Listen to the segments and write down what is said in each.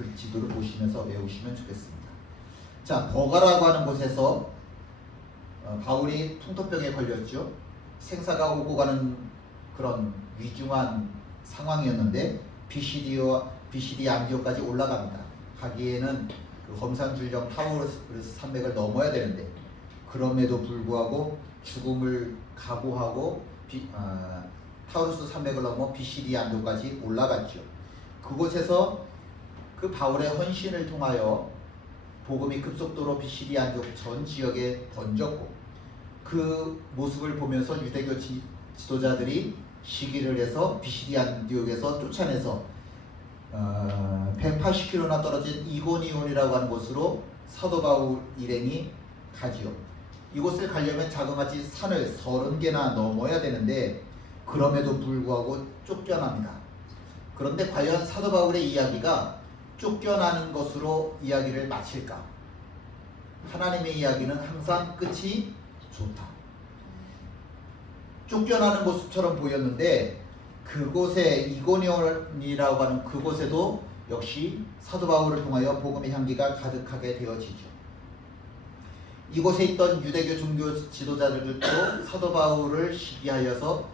그 지도를 보시면서 외우시면 좋겠습니다. 자, 버가라고 하는 곳에서 바울이 풍토병에 걸렸죠. 생사가 오고 가는 그런 위중한 상황이었는데 BCD 안디오까지 올라갑니다. 가기에는 그 험산줄령 타우르스 산맥을 넘어야 되는데 그럼에도 불구하고 죽음을 각오하고 타우르스 산맥을 넘어 BCD 안디오까지 올라갔죠. 그곳에서 그 바울의 헌신을 통하여 복음이 급속도로 BCD 안디옥 전 지역에 번졌고 그 모습을 보면서 유대교 지도자들이 시기를 해서 BCD 안디옥에서 쫓아내서 180km나 떨어진 이고니온이라고 하는 곳으로 사도 바울 일행이 가지요. 이곳을 가려면 자그마치 산을 30개나 넘어야 되는데 그럼에도 불구하고 쫓겨납니다. 그런데 과연 사도 바울의 이야기가 쫓겨나는 것으로 이야기를 마칠까? 하나님의 이야기는 항상 끝이 좋다. 쫓겨나는 모습처럼 보였는데 그곳에 이고니온이라고 하는 그곳에도 역시 사도 바울을 통하여 복음의 향기가 가득하게 되어지죠. 이곳에 있던 유대교 종교 지도자들도 사도 바울을 시기하여서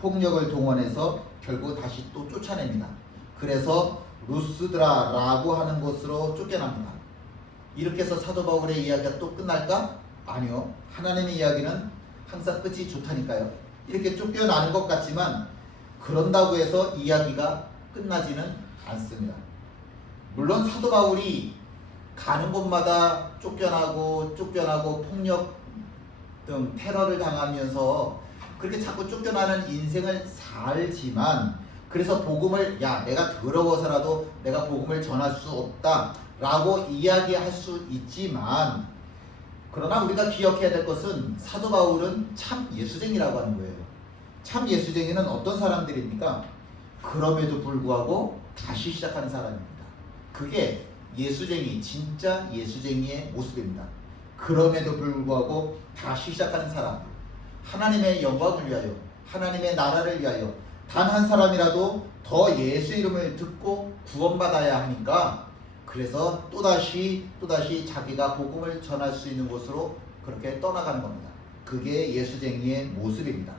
폭력을 동원해서 결국 다시 또 쫓아냅니다. 그래서 루스드라라고 하는 곳으로 쫓겨납니다. 이렇게 해서 사도 바울의 이야기가 또 끝날까? 아니요. 하나님의 이야기는 항상 끝이 좋다니까요. 이렇게 쫓겨나는 것 같지만 그런다고 해서 이야기가 끝나지는 않습니다. 물론 사도 바울이 가는 곳마다 쫓겨나고 폭력 등 테러를 당하면서 그렇게 자꾸 쫓겨나는 인생을 살지만 그래서 복음을 내가 더러워서라도 내가 복음을 전할 수 없다 라고 이야기할 수 있지만 그러나 우리가 기억해야 될 것은 사도 바울은 참 예수쟁이라고 하는 거예요. 참 예수쟁이는 어떤 사람들입니까? 그럼에도 불구하고 다시 시작하는 사람입니다. 그게 예수쟁이, 진짜 예수쟁이의 모습입니다. 그럼에도 불구하고 다시 시작하는 사람, 하나님의 영광을 위하여, 하나님의 나라를 위하여 단 한 사람이라도 더 예수 이름을 듣고 구원받아야 하니까 그래서 또다시 자기가 복음을 전할 수 있는 곳으로 그렇게 떠나가는 겁니다. 그게 예수쟁이의 모습입니다.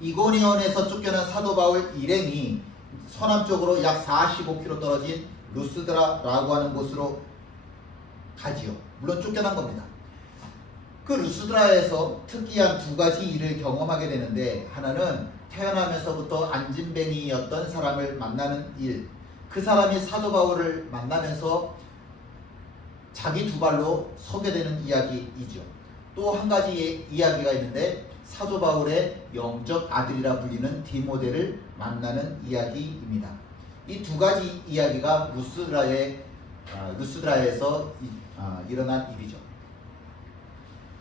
이고니온에서 쫓겨난 사도 바울 일행이 서남쪽으로 약 45km 떨어진 루스드라라고 하는 곳으로 가지요. 물론 쫓겨난 겁니다. 그 루스드라에서 특이한 두 가지 일을 경험하게 되는데 하나는 태어나면서부터 안진뱅이였던 사람을 만나는 일, 그 사람이 사도 바울을 만나면서 자기 두 발로 서게 되는 이야기이죠. 또 한 가지 이야기가 있는데 사도 바울의 영적 아들이라 불리는 디모데를 만나는 이야기입니다. 이 두 가지 이야기가 루스드라에서 일어난 일이죠.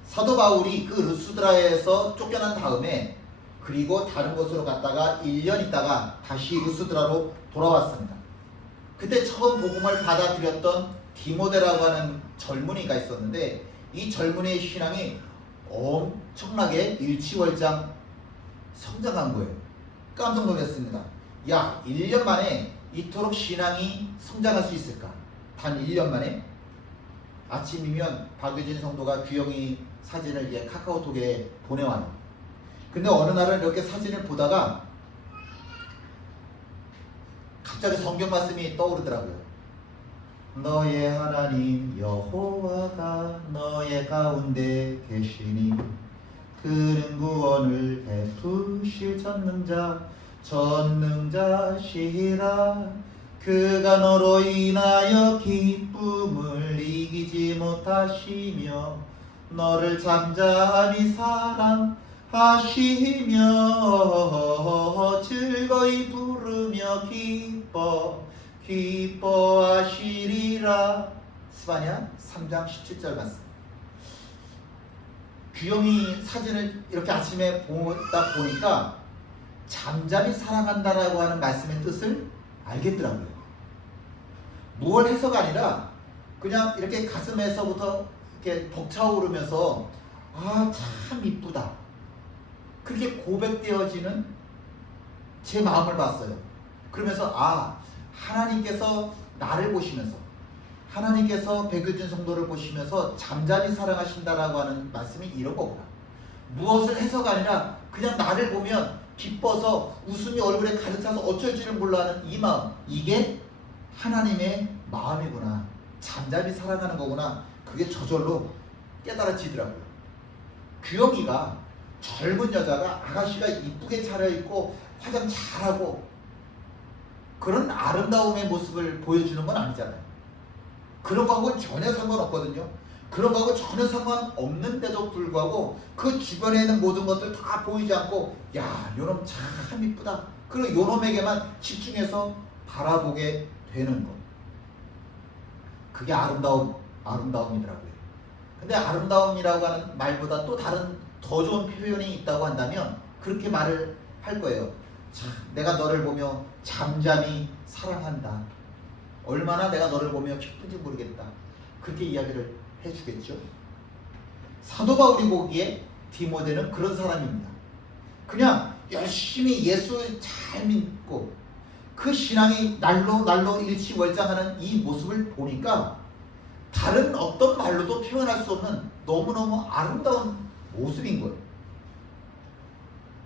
사도 바울이 그 루스드라에서 쫓겨난 다음에 그리고 다른 곳으로 갔다가 1년 있다가 다시 루스드라로 돌아왔습니다. 그때 처음 복음을 받아들였던 디모데라고 하는 젊은이가 있었는데 이 젊은이의 신앙이 엄청나게 일취월장 성장한 거예요. 깜짝 놀랐습니다. 1년 만에 이토록 신앙이 성장할 수 있을까? 단 1년 만에? 아침이면 박유진 성도가 규영이 사진을 카카오톡에 보내와요. 근데 어느 날은 이렇게 사진을 보다가 갑자기 성경 말씀이 떠오르더라고요. 너의 하나님 여호와가 너의 가운데 계시니 그는 구원을 베푸실 전능자시라. 그가 너로 인하여 기쁨을 이기지 못하시며 너를 잠잠히 사랑하시며 즐거이 부르며 기뻐하시리라. 스바냐 3장 17절 말씀. 규영이 사진을 이렇게 아침에 보다 보니까 잠잠히 사랑한다라고 하는 말씀의 뜻을 알겠더라고요. 무얼 해서가 아니라 그냥 이렇게 가슴에서부터 이렇게 벅차오르면서 참 이쁘다 그렇게 고백되어지는 제 마음을 봤어요. 그러면서 하나님께서 나를 보시면서, 하나님께서 백유진 성도를 보시면서 잠잠히 사랑하신다라고 하는 말씀이 이런 거구나. 무엇을 해서가 아니라 그냥 나를 보면 기뻐서 웃음이 얼굴에 가득 차서 어쩔 줄을 몰라 하는 이 마음, 이게 하나님의 마음이구나. 잠잠히 사랑하는 거구나. 그게 저절로 깨달아지더라고요. 규영이가 젊은 여자가 아가씨가 이쁘게 차려입고 화장 잘하고 그런 아름다움의 모습을 보여주는 건 아니잖아요. 그런 거하고 전혀 상관없거든요. 그런 거하고 전혀 상관없는데도 불구하고 그 주변에 있는 모든 것들 다 보이지 않고 야, 요놈 참 이쁘다. 그리고 요놈에게만 집중해서 바라보게 되는 것. 그게 아름다움이더라고요. 근데 아름다움이라고 하는 말보다 또 다른 더 좋은 표현이 있다고 한다면 그렇게 말을 할 거예요. 참, 내가 너를 보며 잠잠히 사랑한다. 얼마나 내가 너를 보며 기쁜지 모르겠다. 그렇게 이야기를 해주겠죠. 사도 바울이 보기에 디모데는 그런 사람입니다. 그냥 열심히 예수 잘 믿고 그 신앙이 날로 일치월장하는 이 모습을 보니까 다른 어떤 말로도 표현할 수 없는 너무너무 아름다운 모습인 거예요.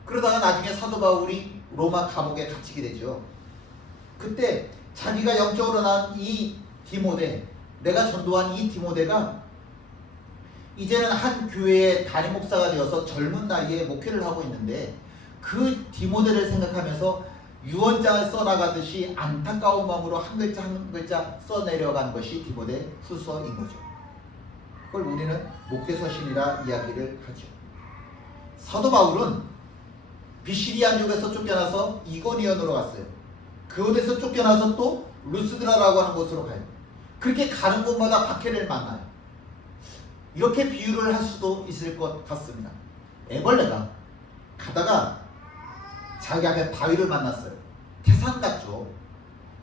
그러다가 나중에 사도 바울이 로마 감옥에 갇히게 되죠. 그때 자기가 영적으로 낳은 이 디모데, 내가 전도한 이 디모데가 이제는 한 교회의 담임 목사가 되어서 젊은 나이에 목회를 하고 있는데 그 디모데를 생각하면서 유언장을 써나가듯이 안타까운 마음으로 한 글자 한 글자 써내려간 것이 디모데 후서인 거죠. 그걸 우리는 목회서신이라 이야기를 하죠. 사도 바울은 비시리아 안쪽에서 쫓겨나서 이고니온으로 갔어요. 그곳에서 쫓겨나서 또 루스드라라고 하는 곳으로 가요. 그렇게 가는 곳마다 박해를 만나요. 이렇게 비유를 할 수도 있을 것 같습니다. 애벌레가 가다가 자기 앞에 바위를 만났어요. 태산 같죠.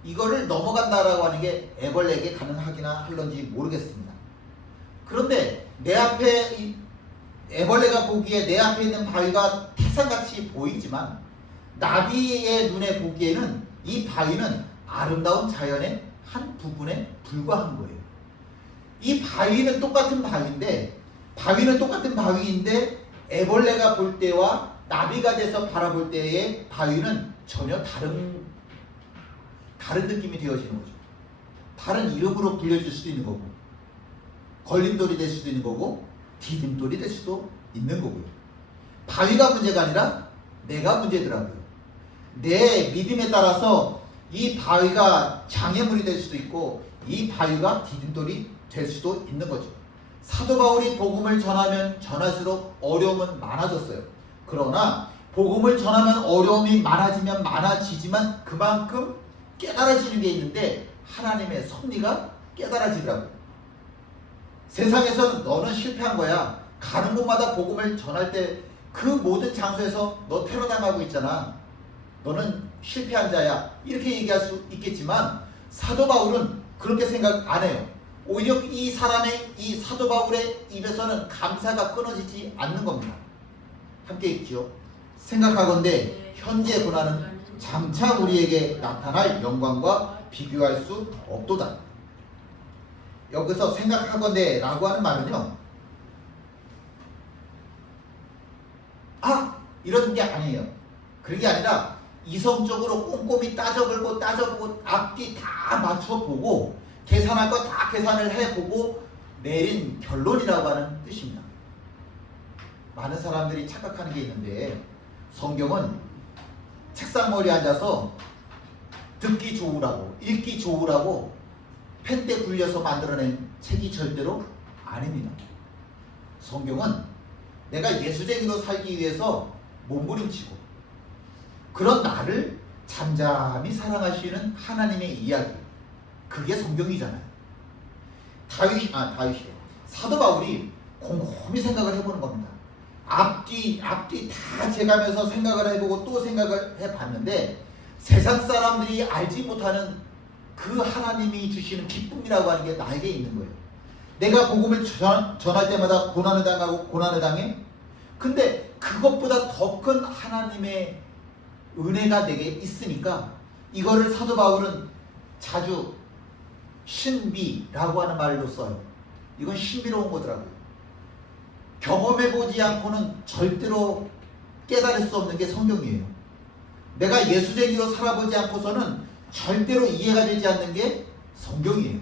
이거를 넘어간다라고 하는 게 애벌레에게 가능하기나 할런지 모르겠습니다. 그런데 내 앞에 애벌레가 보기에 내 앞에 있는 바위가 태산같이 보이지만 나비의 눈에 보기에는 이 바위는 아름다운 자연의 한 부분에 불과한 거예요. 이 바위는 똑같은 바위인데 애벌레가 볼 때와 나비가 돼서 바라볼 때의 바위는 전혀 다른 느낌이 되어지는 거죠. 다른 이름으로 불려질 수도 있는 거고 걸림돌이 될 수도 있는 거고 디딤돌이 될 수도 있는 거고요. 바위가 문제가 아니라 내가 문제더라고요. 내 믿음에 따라서 이 바위가 장애물이 될 수도 있고 이 바위가 디딤돌이 될 수도 있는 거죠. 사도 바울이 복음을 전하면 전할수록 어려움은 많아졌어요. 그러나 복음을 전하면 어려움이 많아지면 많아지지만 그만큼 깨달아지는 게 있는데 하나님의 섭리가 깨달아지더라고요. 세상에서는 너는 실패한 거야. 가는 곳마다 복음을 전할 때 그 모든 장소에서 너 테러당하고 있잖아. 너는 실패한 자야. 이렇게 얘기할 수 있겠지만 사도 바울은 그렇게 생각 안 해요. 오히려 이 사도 바울의 입에서는 감사가 끊어지지 않는 겁니다. 함께 읽죠. 생각하건대 현재 고난은 장차 우리에게 나타날 영광과 비교할 수 없도다. 여기서 생각하건대 라고 하는 말은요, 이런 게 아니에요. 그런 게 아니라 이성적으로 꼼꼼히 따져보고 앞뒤 다 맞춰보고 계산할 거 다 계산을 해보고 내린 결론이라고 하는 뜻입니다. 많은 사람들이 착각하는 게 있는데 성경은 책상머리에 앉아서 듣기 좋으라고 읽기 좋으라고 펜대 굴려서 만들어낸 책이 절대로 아닙니다. 성경은 내가 예수쟁이로 살기 위해서 몸부림치고 그런 나를 잠잠히 사랑하시는 하나님의 이야기, 그게 성경이잖아요. 다윗이 사도 바울이 곰곰이 생각을 해보는 겁니다. 앞뒤 다 재가면서 생각을 해보고 또 생각을 해봤는데 세상 사람들이 알지 못하는 그 하나님이 주시는 기쁨이라고 하는 게 나에게 있는 거예요. 내가 복음을 전할 때마다 고난을 당해. 근데 그것보다 더 큰 하나님의 은혜가 내게 있으니까 이거를 사도 바울은 자주 신비라고 하는 말도 써요. 이건 신비로운 거더라고요. 경험해보지 않고는 절대로 깨달을 수 없는 게 성경이에요. 내가 예수쟁이로 살아보지 않고서는 절대로 이해가 되지 않는 게 성경이에요.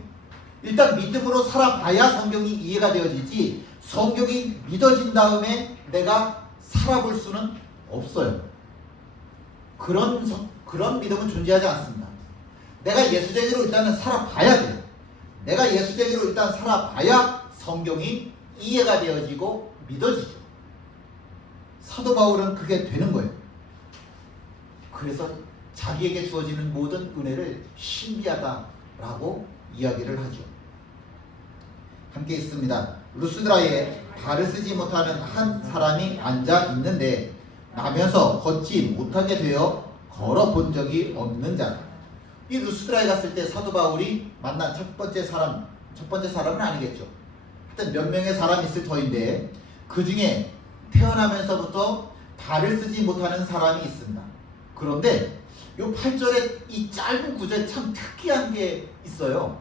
일단 믿음으로 살아봐야 성경이 이해가 되어지지, 성경이 믿어진 다음에 내가 살아볼 수는 없어요. 그런 믿음은 존재하지 않습니다. 내가 예수쟁이로 일단은 살아봐야 돼요. 내가 예수쟁이로 일단 살아봐야 성경이 이해가 되어지고 믿어지죠. 사도 바울은 그게 되는 거예요. 그래서 자기에게 주어지는 모든 은혜를 신비하다라고 이야기를 하죠. 함께 있습니다. 루스드라에 발을 쓰지 못하는 한 사람이 앉아 있는데 나면서 걷지 못하게 되어 걸어본 적이 없는 자. 이 루스드라에 갔을 때 사도 바울이 만난 첫 번째 사람은 아니겠죠. 하여튼 몇 명의 사람이 있을 터인데 그 중에 태어나면서부터 발을 쓰지 못하는 사람이 있습니다. 그런데 요 8절에 이 짧은 구절에 참 특이한 게 있어요.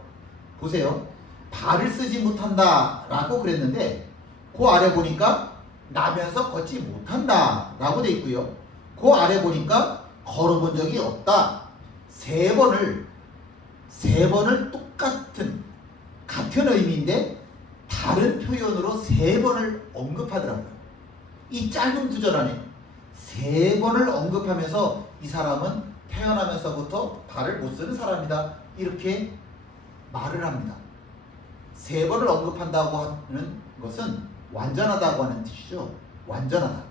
보세요. 발을 쓰지 못한다 라고 그랬는데 그 아래 보니까 나면서 걷지 못한다 라고 돼 있고요. 그 아래 보니까 걸어본 적이 없다. 세 번을 같은 의미인데 다른 표현으로 세 번을 언급하더라고요. 이 짧은 구절 안에 세 번을 언급하면서 이 사람은 태어나면서부터 발을 못 쓰는 사람이다 이렇게 말을 합니다. 세 번을 언급한다고 하는 것은 완전하다고 하는 뜻이죠. 완전하다.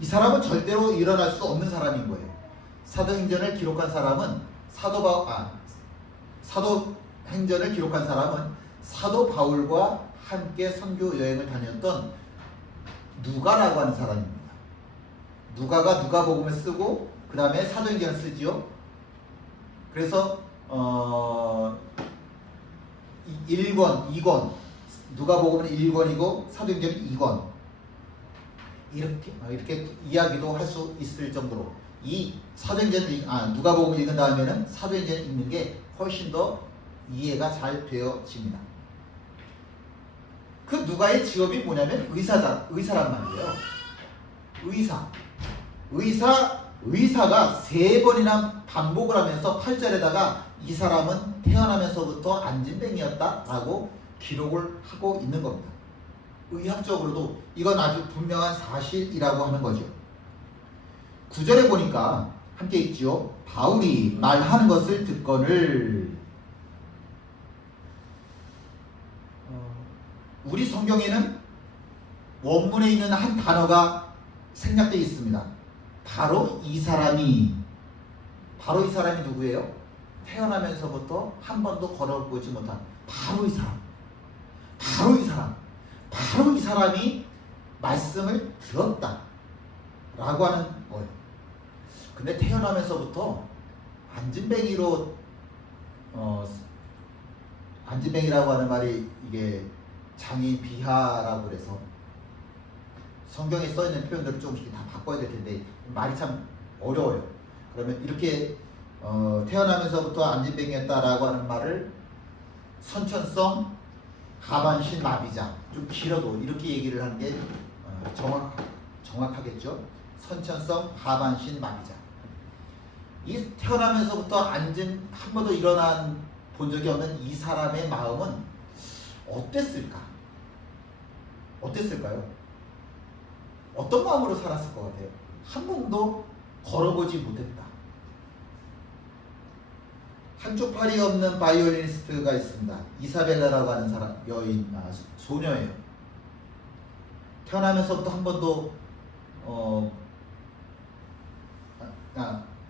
이 사람은 절대로 일어날 수 없는 사람인 거예요. 사도행전을 기록한 사람은 사도행전을 기록한 사람은 사도 바울과 함께 선교 여행을 다녔던 누가라고 하는 사람입니다. 누가가 누가복음을 쓰고 그 다음에 사도행전을 쓰지요. 그래서 1권, 2권, 누가복음은 1권이고 사도행전은 2권 이렇게 이야기도 할 수 있을 정도로 이 누가복음을 읽은 다음에는 사도행전을 읽는 게 훨씬 더 이해가 잘 되어집니다. 그 누가의 직업이 뭐냐면 의사란 말이에요. 의사가 세 번이나 반복을 하면서 8절에다가 이 사람은 태어나면서부터 안진뱅이였다라고 기록을 하고 있는 겁니다. 의학적으로도 이건 아주 분명한 사실이라고 하는 거죠. 9절에 보니까 함께 있죠. 바울이 말하는 것을 듣거늘. 우리 성경에는 원문에 있는 한 단어가 생략되어 있습니다. 바로 이 사람이 누구예요? 태어나면서부터 한 번도 걸어보지 못한 바로 이 사람이 말씀을 들었다 라고 하는 거예요. 근데 태어나면서부터 안진뱅이라고 하는 말이 이게 장애인 비하라고 그래서 성경에 써있는 표현들을 조금씩 다 바꿔야 될 텐데 말이 참 어려워요. 그러면 이렇게 태어나면서부터 안진뱅이였다라고 하는 말을 선천성 하반신 마비자, 좀 길어도 이렇게 얘기를 하는 게 정확하겠죠. 선천성 하반신 마비자. 이 태어나면서부터 한 번도 본 적이 없는 이 사람의 마음은 어땠을까요? 어떤 마음으로 살았을 것 같아요? 한 번도 걸어보지 못했다. 한쪽 팔이 없는 바이올리니스트가 있습니다. 이사벨라라고 하는 소녀예요. 태어나면서부터 한 번도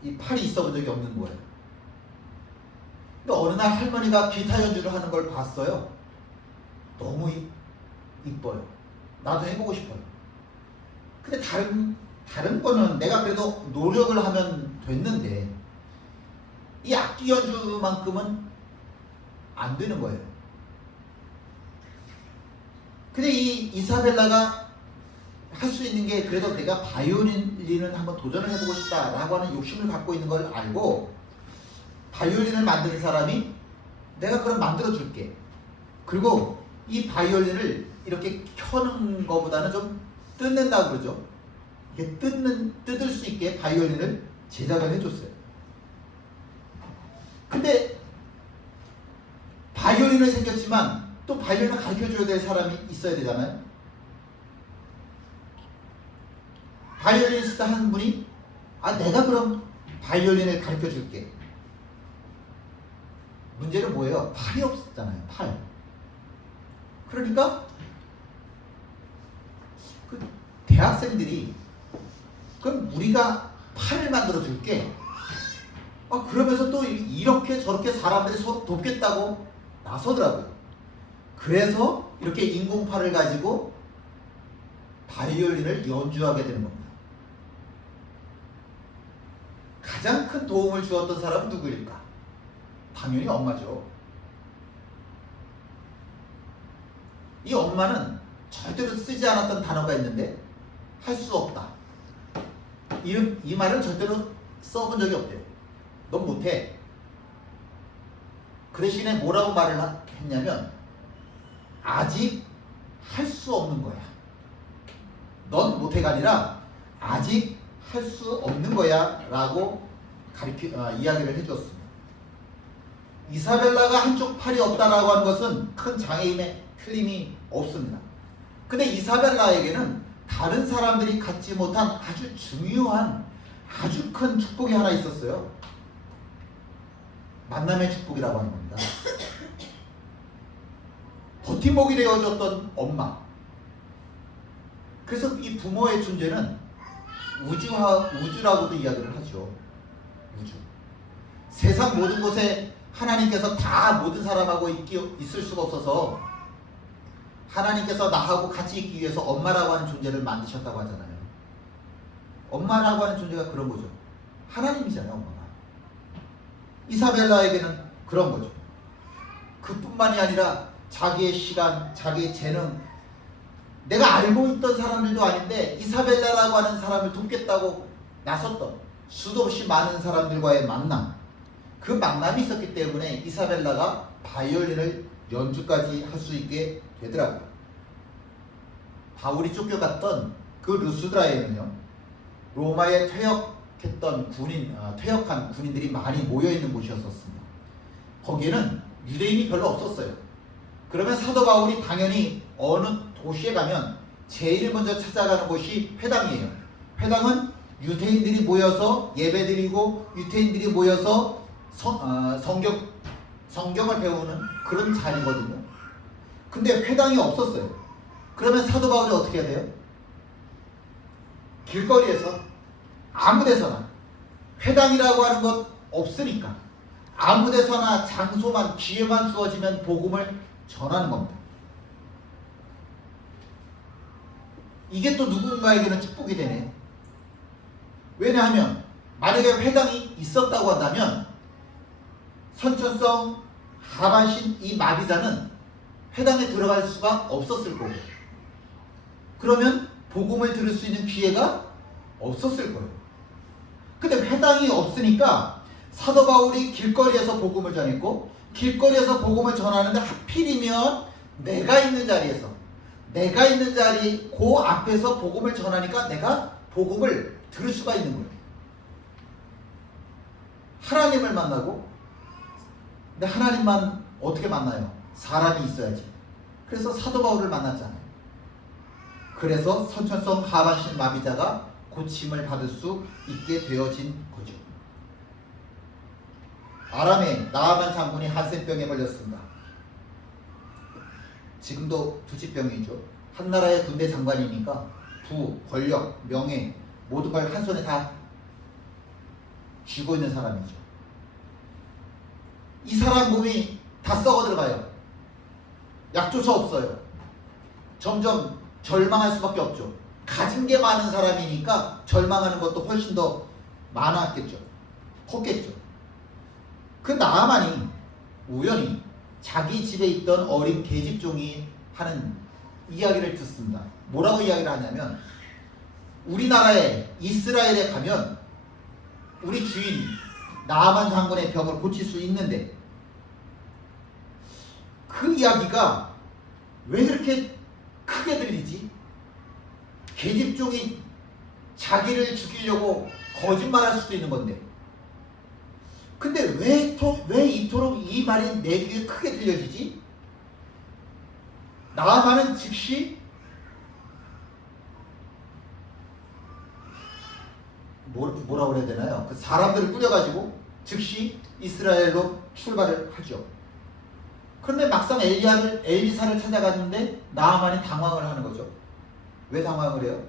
이 팔이 있어 본 적이 없는 거예요. 근데 어느 날 할머니가 기타 연주를 하는 걸 봤어요. 너무 이뻐요. 나도 해보고 싶어요. 근데 다른 거는 내가 그래도 노력을 하면 됐는데 이 악기 연주만큼은 안 되는 거예요. 근데 이 이사벨라가 할 수 있는 게 그래도 내가 바이올린은 한번 도전을 해보고 싶다라고 하는 욕심을 갖고 있는 걸 알고 바이올린을 만드는 사람이 내가 그럼 만들어 줄게. 그리고 이 바이올린을 이렇게 켜는 것보다는 좀 뜯는다 그러죠. 이게 뜯을 수 있게 바이올린을 제작을 해줬어요. 근데 바이올린을 생겼지만 또 바이올린을 가르쳐줘야 될 사람이 있어야 되잖아요. 바이올리니스트 한 분이 내가 그럼 바이올린을 가르쳐 줄게. 문제는 뭐예요? 팔이 없었잖아요. 팔. 그러니까 그 대학생들이 그럼 우리가 팔을 만들어 줄게. 그러면서 또 이렇게 저렇게 사람들이 서로 돕겠다고 나서더라고요. 그래서 이렇게 인공팔을 가지고 바이올린을 연주하게 되는 겁니다. 가장 큰 도움을 주었던 사람은 누구일까? 당연히 엄마죠. 이 엄마는 절대로 쓰지 않았던 단어가 있는데 할 수 없다. 이 말은 절대로 써본 적이 없대요. 넌 못해. 그 대신에 뭐라고 말을 했냐면 아직 할 수 없는 거야. 넌 못해가 아니라 아직 할 수 없는 거야 라고 이야기를 해주었습니다. 이사벨라가 한쪽 팔이 없다라고 하는 것은 큰 장애인의 틀림이 없습니다. 근데 이사벨라에게는 다른 사람들이 갖지 못한 아주 중요한 아주 큰 축복이 하나 있었어요. 만남의 축복이라고 하는 겁니다. 버팀목이 되어줬던 엄마. 그래서 이 부모의 존재는 우주라고도 이야기를 하죠. 우주. 세상 모든 곳에 하나님께서 다 모든 사람하고 있을 수가 없어서 하나님께서 나하고 같이 있기 위해서 엄마라고 하는 존재를 만드셨다고 하잖아요. 엄마라고 하는 존재가 그런 거죠. 하나님이잖아요, 엄마가. 이사벨라에게는 그런 거죠. 그뿐만이 아니라 자기의 시간, 자기의 재능, 내가 알고 있던 사람들도 아닌데 이사벨라라고 하는 사람을 돕겠다고 나섰던 수도 없이 많은 사람들과의 만남, 그 만남이 있었기 때문에 이사벨라가 바이올린을 연주까지 할 수 있게 되더라고요. 바울이 쫓겨갔던 그 루스드라에는요, 로마에 퇴역한 군인들이 많이 모여있는 곳이었습니다. 거기에는 유대인이 별로 없었어요. 그러면 사도 바울이 당연히 어느 도시에 가면 제일 먼저 찾아가는 곳이 회당이에요. 회당은 유대인들이 모여서 예배드리고 유대인들이 모여서 성경을 배우는 그런 자리거든요. 근데 회당이 없었어요. 그러면 사도 바울이 어떻게 해야 돼요? 길거리에서 아무 데서나, 회당이라고 하는 것 없으니까 아무 데서나 장소만, 기회만 주어지면 복음을 전하는 겁니다. 이게 또 누군가에게는 축복이 되네. 왜냐하면 만약에 회당이 있었다고 한다면 선천성 하반신 이 마비자는 회당에 들어갈 수가 없었을 거고, 그러면 복음을 들을 수 있는 기회가 없었을 거예요. 근데 회당이 없으니까 사도 바울이 길거리에서 복음을 전했고, 길거리에서 복음을 전하는데 하필이면 내가 있는 자리 그 앞에서 복음을 전하니까 내가 복음을 들을 수가 있는 거예요. 하나님을 만나고, 근데 하나님만 어떻게 만나요? 사람이 있어야지. 그래서 사도 바울을 만났잖아요. 그래서 선천성 하반신 마비자가 고침을 받을 수 있게 되어진 거죠. 아람의 나아만 장군이 한센병에 걸렸습니다. 지금도 두치병이죠. 한 나라의 군대 장관이니까 부, 권력, 명예 모든 걸 한 손에 다 쥐고 있는 사람이죠. 이 사람 몸이 다 썩어 들어가요. 약조차 없어요. 점점 절망할 수밖에 없죠. 가진 게 많은 사람이니까 절망하는 것도 훨씬 더 많았겠죠. 컸겠죠. 그 나아만이 우연히 자기 집에 있던 어린 계집종이 하는 이야기를 듣습니다. 뭐라고 이야기를 하냐면, 우리나라에 이스라엘에 가면 우리 주인 나아만 장군의 병을 고칠 수 있는데 그 이야기가 왜 그렇게 크게 들리지? 계집종이 자기를 죽이려고 거짓말할 수도 있는 건데 근데 왜 이토록 이 말이 내 귀에 크게 들려지지? 나아만은 즉시 뭐라 그래야 되나요? 그 사람들을 꾸려가지고 즉시 이스라엘로 출발을 하죠. 그런데 막상 엘리사를 찾아갔는데 나아만이 당황을 하는 거죠. 왜 당황을 해요?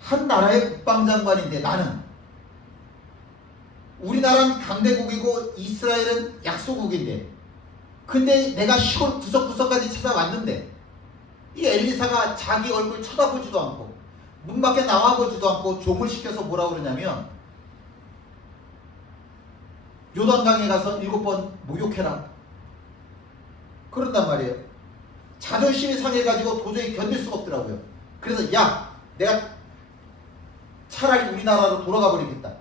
한 나라의 국방장관인데 나는 우리나라는 강대국이고 이스라엘은 약소국인데 근데 내가 시골 구석구석까지 찾아왔는데 이 엘리사가 자기 얼굴 쳐다보지도 않고 문 밖에 나와보지도 않고 종을 시켜서 뭐라 그러냐면 요단강에 가서 7번 목욕해라 그런단 말이에요. 자존심이 상해가지고 도저히 견딜 수가 없더라고요. 그래서 야 내가 차라리 우리나라로 돌아가 버리겠다.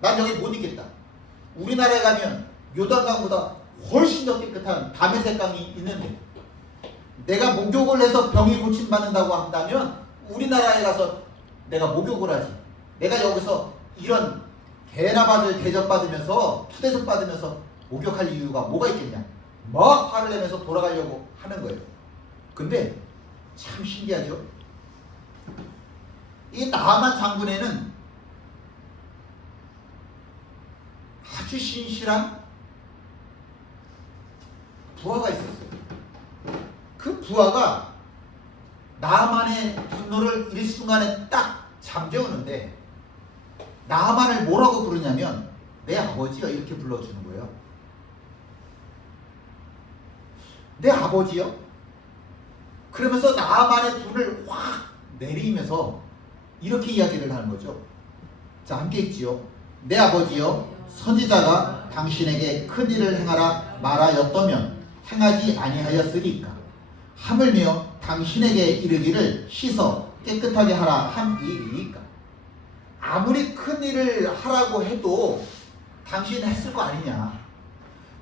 난 여기 못 있겠다. 우리나라에 가면 요단강보다 훨씬 더 깨끗한 다메섹강이 있는데 내가 목욕을 해서 병이 고침받는다고 한다면 우리나라에 가서 내가 목욕을 하지. 내가 여기서 이런 개나받을 대접받으면서 투대접 받으면서 목욕할 이유가 뭐가 있겠냐. 막 화를 내면서 돌아가려고 하는 거예요. 근데 참 신기하죠. 이 나아만 장군에는 아주 신실한 부하가 있었어요. 그 부하가 나아만의 분노를 일순간에 딱 잠재우는데 나아만을 뭐라고 부르냐면 내 아버지요 이렇게 불러주는 거예요. 내 아버지요? 그러면서 나아만의 분을 확 내리면서 이렇게 이야기를 하는 거죠. 자, 함께 읽지요. 내 아버지여 선지자가 당신에게 큰 일을 행하라 말하였더면 행하지 아니하였으리까. 하물며 당신에게 이르기를 씻어 깨끗하게 하라 한 일이니까. 아무리 큰 일을 하라고 해도 당신은 했을 거 아니냐.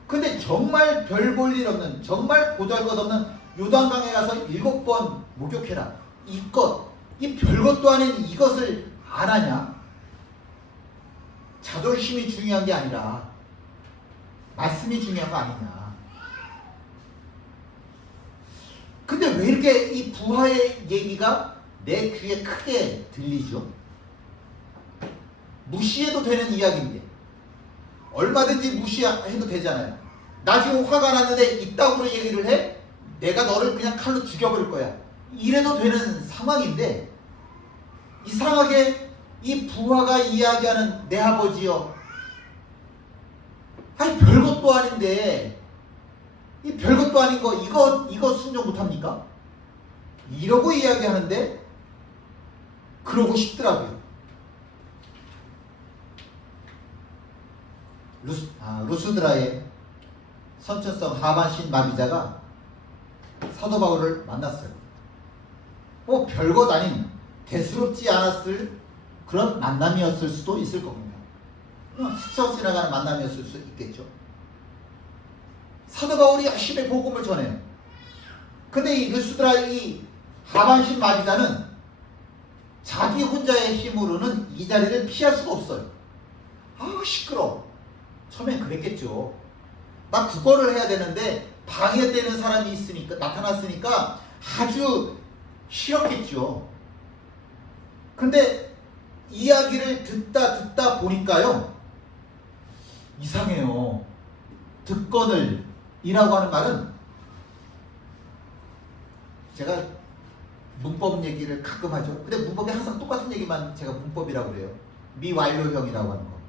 근데 정말 별 볼 일 없는 정말 보잘것없는 요단강에 가서 7번 목욕해라. 이 별것도 아닌 이것을 안 하냐? 자존심이 중요한 게 아니라 말씀이 중요한 거 아니냐. 근데 왜 이렇게 이 부하의 얘기가 내 귀에 크게 들리죠? 무시해도 되는 이야기인데 얼마든지 무시해도 되잖아요. 나 지금 화가 났는데 이따구로 얘기를 해? 내가 너를 그냥 칼로 죽여버릴 거야. 이래도 되는 상황인데 이상하게 이 부하가 이야기하는 내 아버지요. 아니 별것도 아닌데 이 별것도 아닌 거 이거 순종 못합니까? 이러고 이야기하는데 그러고 싶더라고요. 루스드라의 선천성 하반신 마비자가 사도 바울을 만났어요. 별것 아닌 대수롭지 않았을 그런 만남이었을 수도 있을 겁니다. 스쳐 지나가는 만남이었을 수 있겠죠. 사도 바울이 열심히 복음을 전해요. 근데 이 루스드라 이 하반신 마비자는 자기 혼자의 힘으로는 이 자리를 피할 수가 없어요. 시끄러워. 처음엔 그랬겠죠. 나 국어를 해야 되는데 방해되는 사람이 있으니까 나타났으니까 아주 싫었겠죠. 근데 이야기를 듣다 보니까요 이상해요. 듣거늘 이라고 하는 말은 제가 문법 얘기를 가끔 하죠. 근데 문법이 항상 똑같은 얘기만 제가 문법이라고 그래요. 미완료형이라고 하는 거.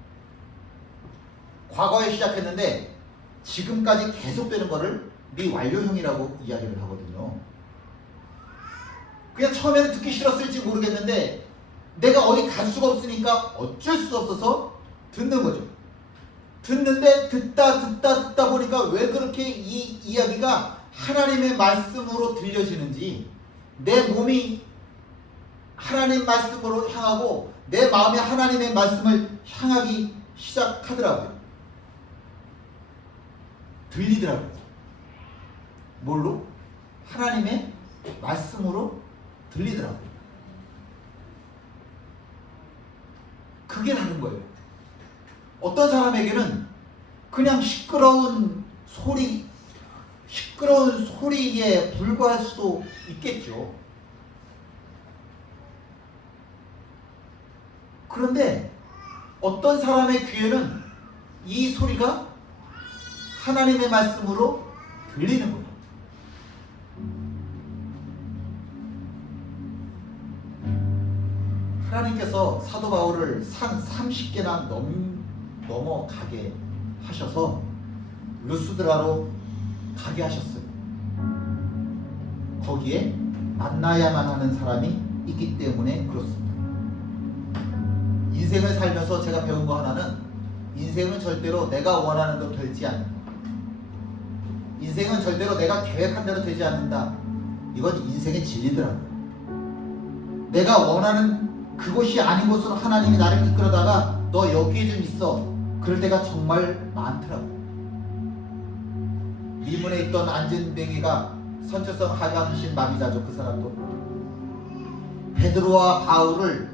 과거에 시작했는데 지금까지 계속되는 거를 미완료형이라고 이야기를 하거든요. 그냥 처음에는 듣기 싫었을지 모르겠는데 내가 어디 갈 수가 없으니까 어쩔 수 없어서 듣는 거죠. 듣는데 듣다 보니까 왜 그렇게 이 이야기가 하나님의 말씀으로 들려지는지 내 몸이 하나님 말씀으로 향하고 내 마음이 하나님의 말씀을 향하기 시작하더라고요. 들리더라고요. 뭘로? 하나님의 말씀으로 들리더라고요. 그게 다른 거예요. 어떤 사람에게는 그냥 시끄러운 소리에 불과할 수도 있겠죠. 그런데 어떤 사람의 귀에는 이 소리가 하나님의 말씀으로 들리는 거예요. 하나님께서 사도 바울을 산 30개나 넘어가게 하셔서 루스드라로 가게 하셨어요. 거기에 만나야만 하는 사람이 있기 때문에 그렇습니다. 인생을 살면서 제가 배운 거 하나는, 인생은 절대로 내가 원하는 대로 되지 않는다. 인생은 절대로 내가 계획한 대로 되지 않는다. 이건 인생의 진리더라고요. 내가 원하는 그곳이 아닌 곳으로 하나님이 나를 이끌어다가 너 여기에 좀 있어. 그럴 때가 정말 많더라고요. 미문에 있던 안진뱅이가 선천성 하반신 마비자죠. 그 사람도 베드로와 바울을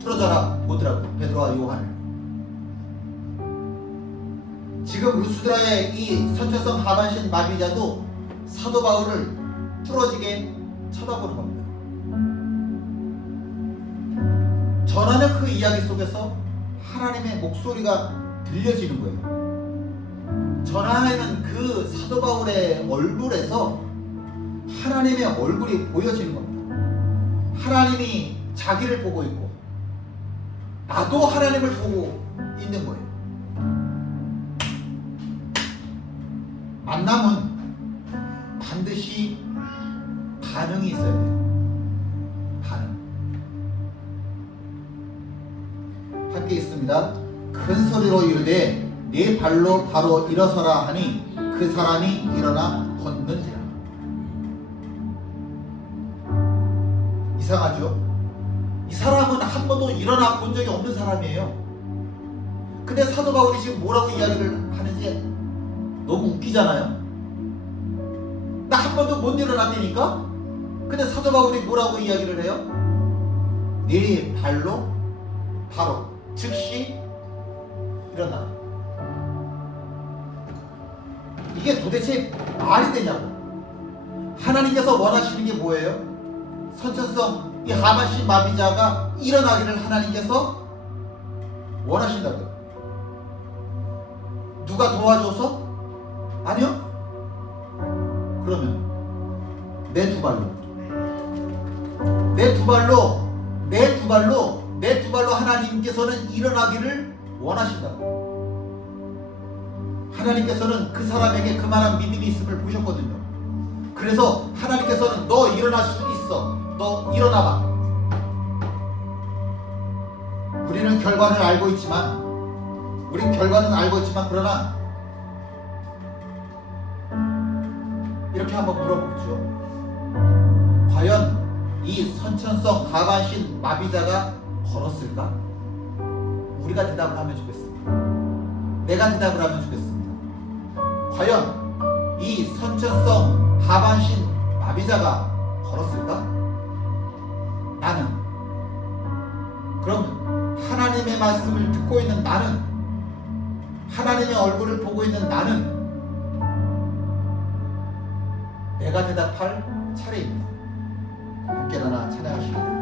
뚫어져라 보더라고요. 베드로와 요한을. 지금 루스드라의 이 선천성 하반신 마비자도 사도 바울을 뚫어지게 쳐다보는 겁니다. 전하는 그 이야기 속에서 하나님의 목소리가 들려지는 거예요. 전하는 그 사도 바울의 얼굴에서 하나님의 얼굴이 보여지는 겁니다. 하나님이 자기를 보고 있고 나도 하나님을 보고 있는 거예요. 만남은 반드시 반응이 있어야 돼요. 반응. 함께 있습니다. 큰 소리로 이르되 네 발로 바로 일어서라 하니 그 사람이 일어나 걷는지라. 이상하죠? 이 사람은 한 번도 일어나 본 적이 없는 사람이에요. 근데 사도 바울이 지금 뭐라고 이야기를 하는지 너무 웃기잖아요. 나 한 번도 못 일어났다니까? 근데 사도 바울이 뭐라고 이야기를 해요? 네 발로 바로 즉시 일어나. 이게 도대체 말이 되냐고. 하나님께서 원하시는 게 뭐예요? 선천성 이 하반신 마비자가 일어나기를 하나님께서 원하신다고요. 누가 도와줘서? 아니요. 그러면 내 두 발로 하나님께서는 일어나기를 원하신다고. 하나님께서는 그 사람에게 그만한 믿음이 있음을 보셨거든요. 그래서 하나님께서는 너 일어날 수 있어. 너 일어나봐. 우리는 결과는 알고 있지만 그러나 이렇게 한번 물어보죠. 과연 이 선천성 하반신 마비자가 걸었을까? 우리가 대답을 하면 좋겠습니다. 내가 대답을 하면 좋겠습니다. 과연 이 선천성 하반신 마비자가 걸었을까? 나는. 그럼 하나님의 말씀을 듣고 있는 나는, 하나님의 얼굴을 보고 있는 나는 내가 대답할 차례입니다. 함께 나눠 찬양하시고